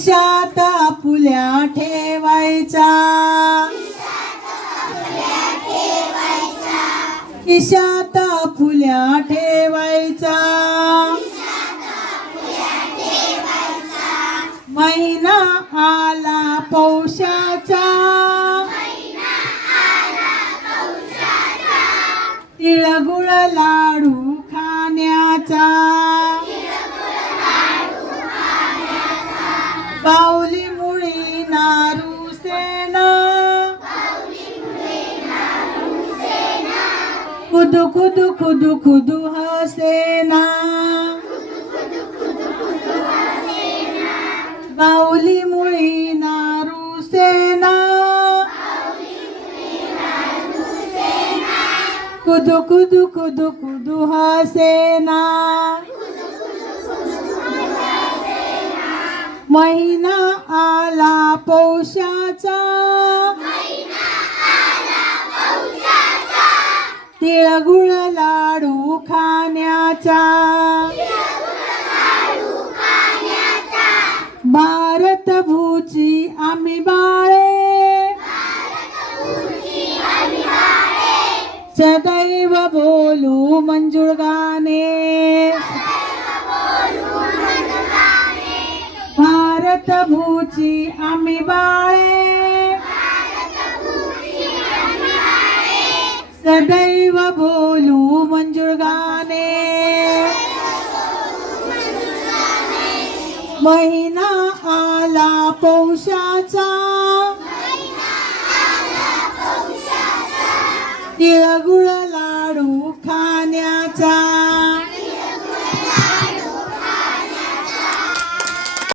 खिशात आपुल्या ठेवायचा, खिशात आपुल्या ठेवायचा, महिना आला पौषाचा, तिळगुळ लाडू खाण्याचा, बाहुली मुळी नारू सेना, खुदू खुदू खुदू खुदू हसेना, बाहुली मुळी नारू सेना, खुदू खुदू खुदू खुदू हसेना, महिना आला पौषाचा, तिळगुळ लाडू खाण्याचा, भारत भूची आम्ही बाळे, सदैव बोलू मंजूळ गाणे, भारत भूची आम्ही बाळे, सदैव बोलू मंजूळ गाणे, महिना आला पौषाचा, तिळगुळ लाडू खाण्याचा,